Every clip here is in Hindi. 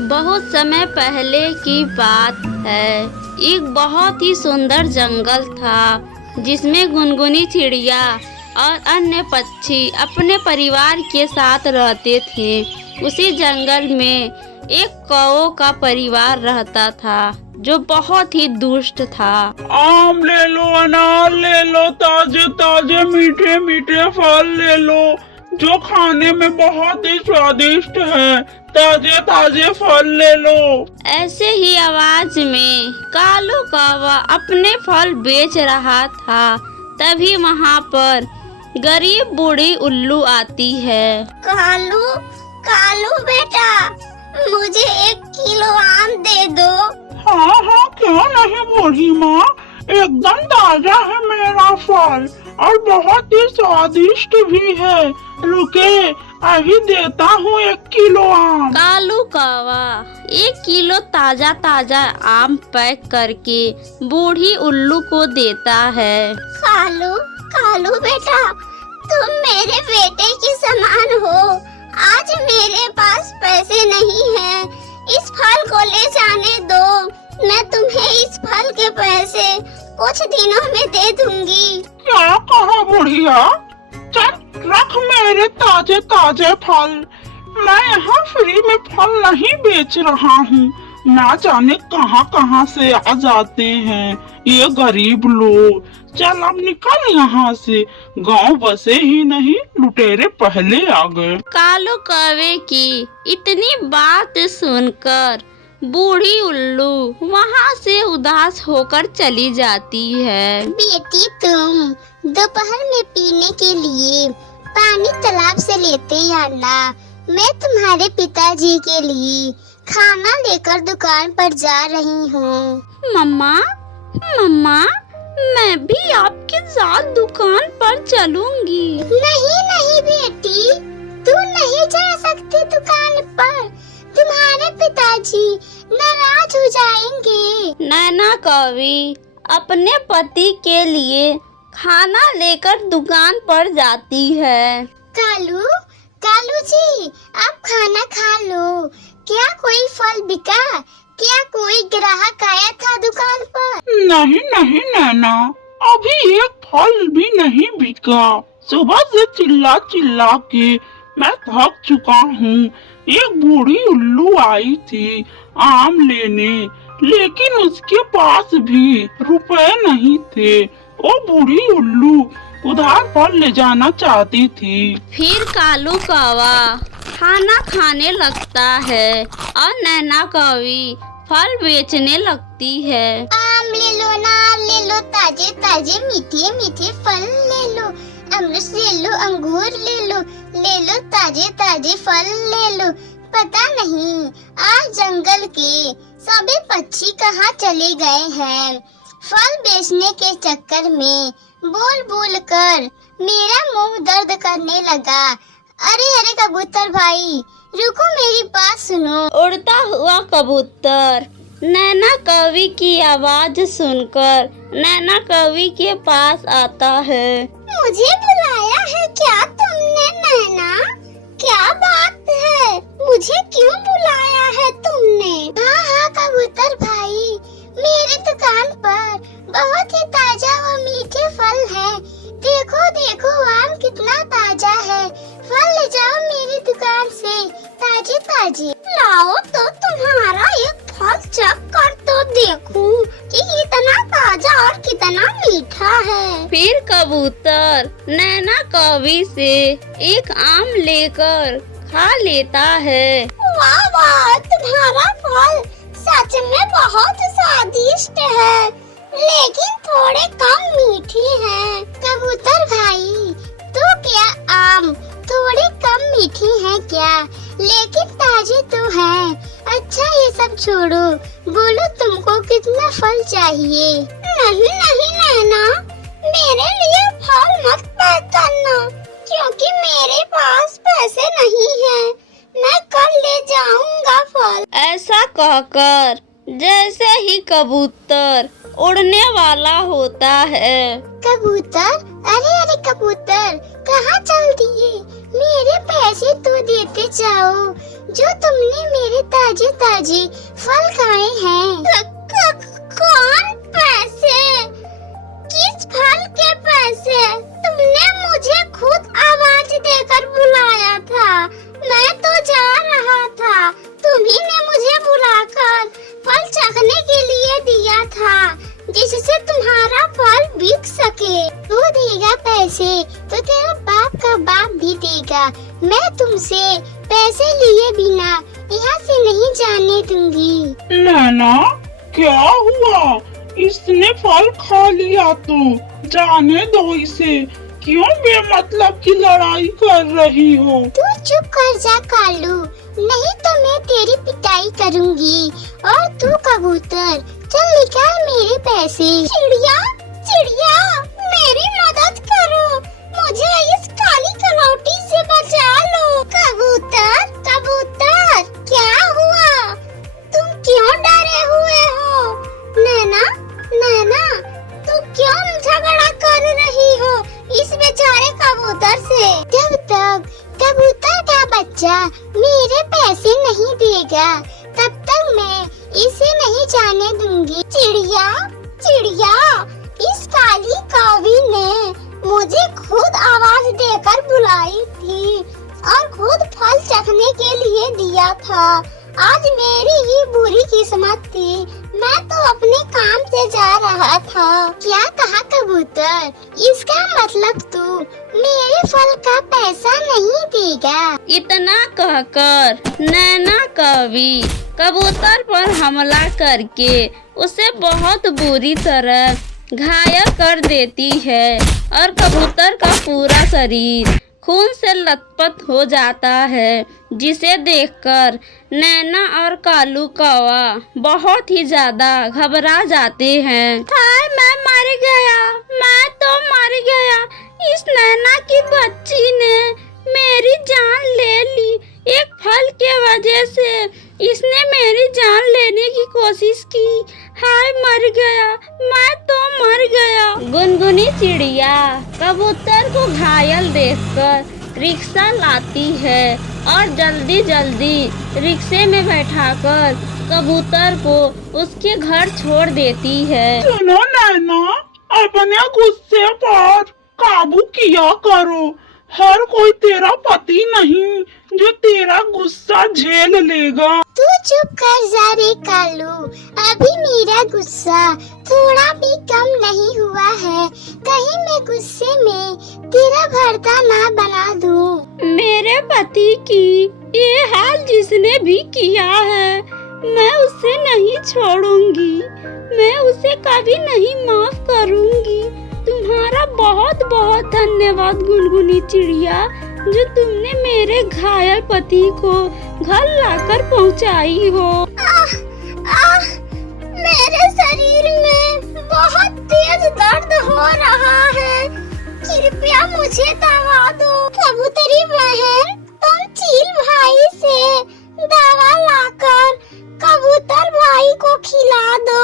बहुत समय पहले की बात है। एक बहुत ही सुंदर जंगल था जिसमें गुनगुनी चिड़िया और अन्य पक्षी अपने परिवार के साथ रहते थे। उसी जंगल में एक कौओं का परिवार रहता था जो बहुत ही दुष्ट था। आम ले लो, अनार ले लो, ताजे ताजे मीठे मीठे फल ले लो जो खाने में बहुत ही स्वादिष्ट है। ताजे ताजे फल ले लो। ऐसे ही आवाज में कालू कौवा अपने फल बेच रहा था। तभी वहाँ पर गरीब बूढ़ी उल्लू आती है। कालू कालू बेटा, मुझे 1 किलो आम दे दो। हाँ हाँ, क्यों नहीं बूढ़ी माँ, एकदम ताजा है मेरा फल और बहुत ही स्वादिष्ट भी है। रुके, अभी देता हूँ 1 किलो आम। कालू कौवा 1 किलो ताजा ताजा आम पैक करके बूढ़ी उल्लू को देता है। कालू कालू बेटा, तुम मेरे बेटे के समान हो। आज मेरे पास पैसे नहीं हैं, इस फल को ले जाने दो। मैं तुम्हें इस फल के पैसे कुछ दिनों में दे दूंगी। क्या कहा बुढ़िया? चल रख मेरे ताजे ताजे फल। मैं यहाँ फ्री में फल नहीं बेच रहा हूँ। ना जाने कहाँ कहाँ से आ जाते हैं ये गरीब लोग। चल अब निकल यहाँ से, गांव बसे ही नहीं लुटेरे पहले आ गए। कालू कौवे की इतनी बात सुनकर बूढ़ी उल्लू वहाँ से उदास होकर चली जाती है। बेटी, तुम दोपहर में पीने के लिए पानी तालाब से लेते आना। मैं तुम्हारे पिताजी के लिए खाना लेकर दुकान पर जा रही हूँ। मम्मा मम्मा, मैं भी आपके साथ दुकान पर चलूंगी। नहीं नहीं बेटी, तू नहीं जा सकती दुकान पर। तुम्हारे पिताजी नाराज हो जाएंगे। नैना कौवी अपने पति के लिए खाना लेकर दुकान पर जाती है। कालू कालू जी, आप खाना खा लो। क्या कोई फल बिका? क्या कोई ग्राहक आया था दुकान पर? नहीं नहीं नैना, अभी एक फल भी नहीं बिका। सुबह से चिल्ला चिल्ला के मैं थक चुका हूँ। एक बूढ़ी उल्लू आई थी आम लेने, लेकिन उसके पास भी रुपए नहीं थे। वो बूढ़ी उल्लू उधार फल ले जाना चाहती थी। फिर कालू कौवा खाना खाने लगता है और नैना कौवी फल बेचने लगती है। आम ले लो, अनार ले लो, ताजे ताजे मीठे मीठे फल ले लो। अमरूद ले लो, अंगूर ले लो ताजे ताजे फल ले लो। पता नहीं आज जंगल के सभी पक्षी कहाँ चले गए हैं। फल बेचने के चक्कर में बोल बोल कर मेरा मुंह दर्द करने लगा। अरे अरे कबूतर भाई, रुको, मेरी बात सुनो। उड़ता हुआ कबूतर नैना कौवी की आवाज सुनकर नैना कौवी के पास आता है। मुझे बुलाया है क्या तुमने नैना? क्या बात है, मुझे क्यों बुलाया है तुमने? हाँ हाँ कबूतर भाई, मेरी दुकान पर बहुत ही ताजा और मीठे फल है। देखो देखो, आम कितना ताजा है। फल ले जाओ मेरी दुकान से, ताजे ताजे। लाओ तो तुम्हारा एक फल चख कर तो देखूं कि कितना ताजा और कितना मीठा है। फिर कबूतर नैना कौवी से एक आम लेकर खा लेता है। वाह वाह, तुम्हारा फल सच में बहुत स्वादिष्ट है, लेकिन थोड़े कम मीठे हैं। कबूतर भाई, तो क्या आम थोड़े कम मीठे हैं क्या? लेकिन ताजे तो हैं। अच्छा ये सब छोड़ो, बोलो तुमको कितना फल चाहिए? नहीं नहीं नैना, मेरे लिए फल मत पैक करना, क्योंकि मेरे पास पैसे नहीं हैं। मैं कल ले जाऊंगा फल। ऐसा कहकर जैसे ही कबूतर उड़ने वाला होता है। कबूतर, अरे अरे कबूतर, कहाँ चल दिए? मेरे पैसे तो देते जाओ, जो तुमने मेरे ताजे ताजे फल खाए हैं। कौन पैसे? किस फल के पैसे? तुमने मुझे खुद आवाज देकर बुलाया था, मैं तो जा रहा था। तुम्ही ने मुझे बुलाकर फल चखने के लिए दिया था, जिससे तुम्हारा फल बिक सके। तू देगा पैसे तो तेरा बाप का बाप भी देगा। मैं तुमसे पैसे लिए बिना यहाँ से नहीं जाने दूंगी। नैना, क्या हुआ? इसने फल खा लिया तो जाने दो इसे। क्यों बेमतलब की लड़ाई कर रही हो? तू चुप कर जा कालू, नहीं तो मैं तेरी पिटाई करूंगी। और तू कबूतर, चल निकाल मेरे पैसे। चिड़िया, चिड़िया, मेरी मदद करो, मुझे इस काली कलौटी से बचा लो। कबूतर, कबूतर, क्या हुआ? तुम क्यों डरे हुए हो? नैना, नैना, तू क्यों झगड़ा कर रही हो इस बेचारे कबूतर से? जब तक कबूतर का बच्चा मेरे पैसे नहीं देगा, तब तक मैं इसे नहीं जाने दूंगी। चिड़िया, चिड़िया, इस काली कौवी ने मुझे खुद आवाज देकर बुलाई थी और खुद फल चखने के लिए दिया था। आज मेरी ही बुरी किस्मत थी, मैं तो अपने काम से जा रहा था। क्या कहा कबूतर? इसका मतलब तू मेरे फल का पैसा नहीं देगा? इतना कहकर नैना कवि कबूतर पर हमला करके उसे बहुत बुरी तरह घायल कर देती है और कबूतर का पूरा शरीर खून से लथपथ हो जाता है, जिसे देखकर नैना और कालू कौवा बहुत ही ज्यादा घबरा जाते हैं। हाय, मैं मर गया, मैं तो मर गया। इस नैना की बच्ची ने मेरी जान ले ली। एक फल के वजह से इसने मेरी जान लेने की कोशिश की। हाय, मर गया, मैं तो मर गया। गुनगुनी चिड़िया कबूतर को घायल देखकर रिक्शा लाती है और जल्दी जल्दी रिक्शे में बैठाकर कबूतर को उसके घर छोड़ देती है। सुनो नैना, अपने गुस्से पर काबू किया करो। हर कोई तेरा पति नहीं जो तेरा गुस्सा झेल लेगा। तू चुप कर जा रे कालू, अभी मेरा गुस्सा थोड़ा भी कम नहीं हुआ है। कहीं मैं गुस्से में तेरा भरता ना बना दूं। मेरे पति की ये हाल जिसने भी किया है, मैं उसे नहीं छोड़ूंगी, मैं उसे कभी नहीं माफ करूंगी। तुम्हारा बहुत बहुत धन्यवाद गुनगुनी चिड़िया, जो तुमने मेरे घायल पति को घर लाकर पहुंचाई हो। मेरे शरीर में बहुत तेज दर्द हो रहा है, कृपया मुझे दवा दो। कबूतरी बहन, तुम चील भाई से दवा लाकर कबूतर भाई को खिला दो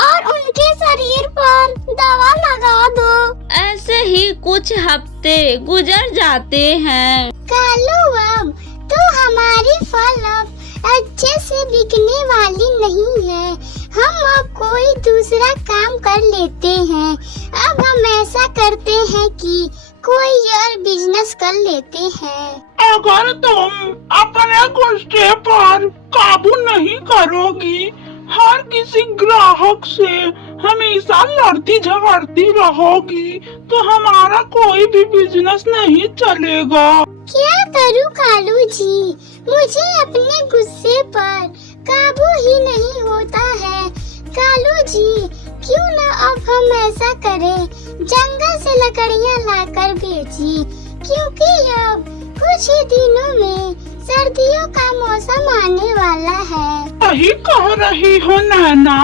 और उनके शरीर पर दवा लगा दो। ऐसे ही कुछ हफ्ते गुजर जाते हैं। कालू, अब तो हमारी फल अब अच्छे से बिकने वाली नहीं है। हम अब कोई दूसरा काम कर लेते हैं। अब हम ऐसा करते हैं कि कोई और बिजनेस कर लेते हैं। अगर तुम अपने गुस्से पर काबू नहीं करोगी, हर किसी ग्राहक से हमेशा लड़ती झगड़ती रहोगी, तो हमारा कोई भी बिजनेस नहीं चलेगा। क्या करूं कालू जी, मुझे अपने गुस्से पर काबू ही नहीं होता है। कालू जी, क्यों न अब हम ऐसा करें, जंगल से लकड़ियाँ लाकर बेची, क्योंकि अब कुछ ही दिनों में सर्दियों का मौसम आने वाला है। सही कह रही हो नैना,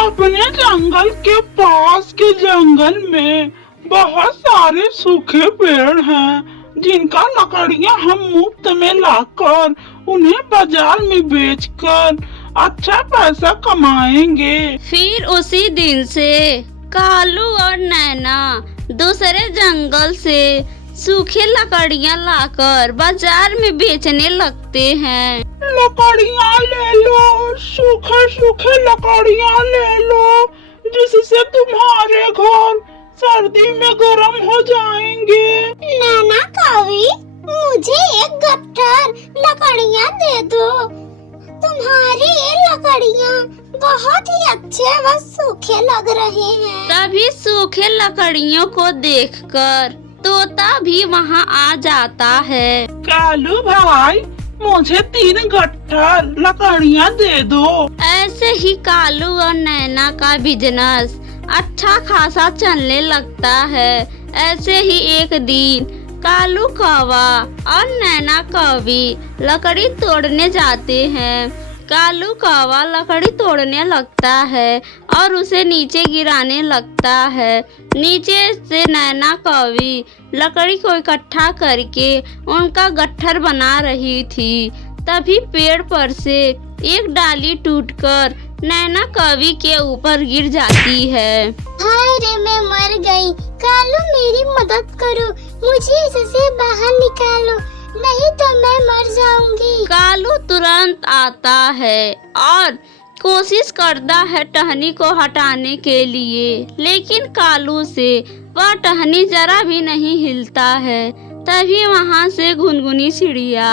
अपने जंगल के पास के जंगल में बहुत सारे सूखे पेड़ हैं, जिनका लकड़ियां हम मुफ्त में लाकर उन्हें बाजार में बेचकर अच्छा पैसा कमाएंगे। फिर उसी दिन से कालू और नैना दूसरे जंगल से सूखी लकड़ियां लाकर बाजार में बेचने लगते हैं। लकड़ियाँ ले लो, सूखे सूखे लकड़ियाँ ले लो, जिससे तुम्हारे घर सर्दी में गर्म हो जाएंगे। नैना कवि, मुझे एक गट्ठर लकड़ियाँ दे दो। तुम्हारी ये लकड़ियाँ बहुत ही अच्छे व सूखे लग रहे हैं। तभी सूखे लकड़ियों को देखकर तोता भी वहाँ आ जाता है। कालू भाई, मुझे 3 गट्ठर लकड़ियाँ दे दो। ऐसे ही कालू और नैना का बिजनेस अच्छा खासा चलने लगता है। ऐसे ही एक दिन कालू कौवा और नैना कौवी लकड़ी तोड़ने जाते हैं। कालू कौवा लकड़ी तोड़ने लगता है और उसे नीचे गिराने लगता है। नीचे से नैना कौवी लकड़ी को इकट्ठा करके उनका गट्ठर बना रही थी। तभी पेड़ पर से एक डाली टूटकर नैना कवि के ऊपर गिर जाती है। हाय रे, मैं मर गई। कालू, मेरी मदद करो, मुझे इससे बाहर निकालो, नहीं तो मैं मर जाऊंगी। कालू तुरंत आता है और कोशिश करता है टहनी को हटाने के लिए, लेकिन कालू से वह टहनी जरा भी नहीं हिलता है। तभी वहाँ से गुनगुनी चिड़िया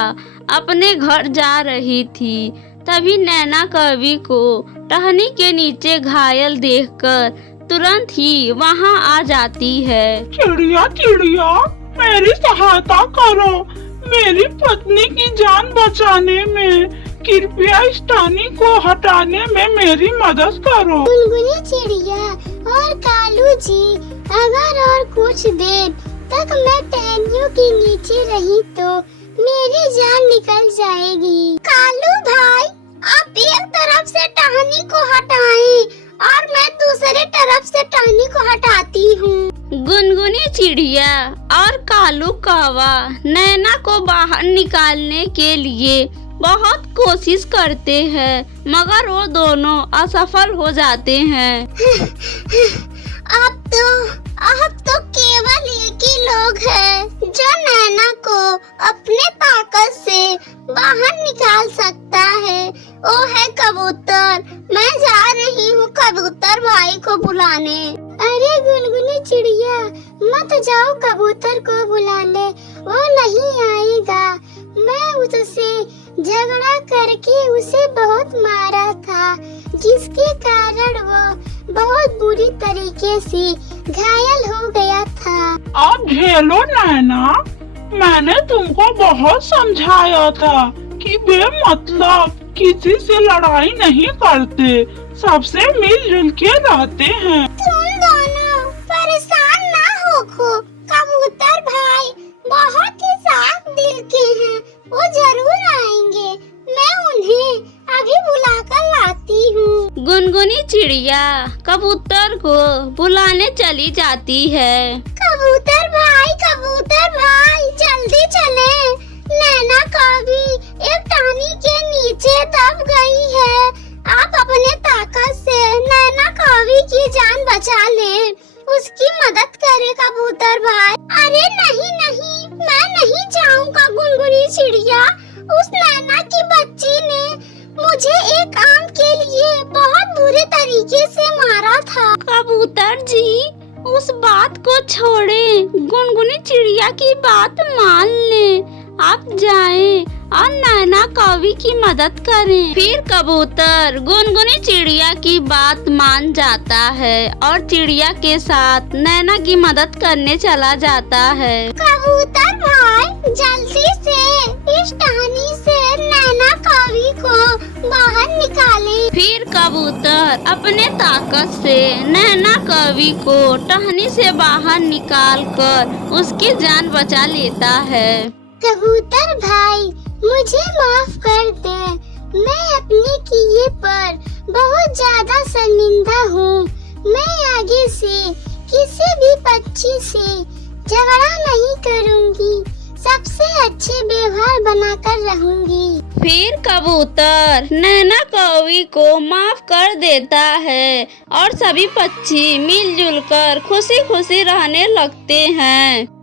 अपने घर जा रही थी। तभी नैना कवि को टहनी के नीचे घायल देखकर तुरंत ही वहाँ आ जाती है। चिड़िया चिड़िया, मेरी सहायता करो, मेरी पत्नी की जान बचाने में। कृपया इस टहनी को हटाने में मेरी मदद करो। गुनगुनी चिड़िया और कालू जी, अगर और कुछ देर तक मैं टहनियों के नीचे रही तो मेरी जान निकल जाएगी। कालू भाई, आप एक तरफ से टहनी को हटाएं और मैं दूसरे तरफ से टहनी को हटाती हूँ। गुनगुनी चिड़िया और कालू कौवा नैना को बाहर निकालने के लिए बहुत कोशिश करते हैं, मगर वो दोनों असफल हो जाते हैं। अब तो केवल एक ही लोग है जो नैना को अपने ताकत से बाहर निकाल सकता है, वो है कबूतर। मैं जा रही हूँ कबूतर भाई को बुलाने। अरे गुनगुनी चिड़िया, मत जाओ कबूतर को बुलाने, वो नहीं आएगा। मैं उससे झगड़ा करके उसे बहुत मारा था, जिसके कारण वो बहुत बुरी तरीके से घायल हो गया था। अब झेलो नैना, मैंने तुमको बहुत समझाया था कि बेमतलब किसी से लड़ाई नहीं करते, सबसे मिलजुल के रहते हैं। तुम दोनों परेशान ना हो, कबूतर भाई बहुत ही साफ दिल के हैं, वो जरूर आएंगे। मैं उन्हें अभी बुलाकर लाती हूँ। गुनगुनी चिड़िया कबूतर को बुलाने चली जाती है। कबूतर भाई जल्दी चले, नैना कवि एक टहनी के नीचे दब गई है। आप अपने ताकत से नैना कवि की जान बचा लें, उसकी मदद करें कबूतर भाई। अरे नहीं, मैं नहीं जाऊंगा गुनगुनी चिड़िया। उस नैना की बच्ची ने मुझे एक आम के लिए बहुत बुरे तरीके से मारा था। कबूतर जी, उस बात को छोड़ें, गुनगुनी चिड़िया की बात मान लें। आप जाएं और नैना कवि की मदद करें। फिर कबूतर गुनगुनी चिड़िया की बात मान जाता है और चिड़िया के साथ नैना की मदद करने चला जाता है। कबूतर भाई जल्दी से इस टहनी से नैना कवि को बाहर निकालें। फिर कबूतर अपने ताकत से नैना कवि को टहनी से बाहर निकालकर उसकी जान बचा लेता है। कबूतर भाई, मुझे माफ कर दे, मैं अपने किए पर बहुत ज्यादा शर्मिंदा हूँ। मैं आगे से किसी भी पक्षी से झगड़ा नहीं करूँगी, सबसे अच्छे व्यवहार बनाकर रहूँगी। फिर कबूतर नैना कौवी को माफ कर देता है और सभी पक्षी मिलजुल कर खुशी खुशी रहने लगते हैं।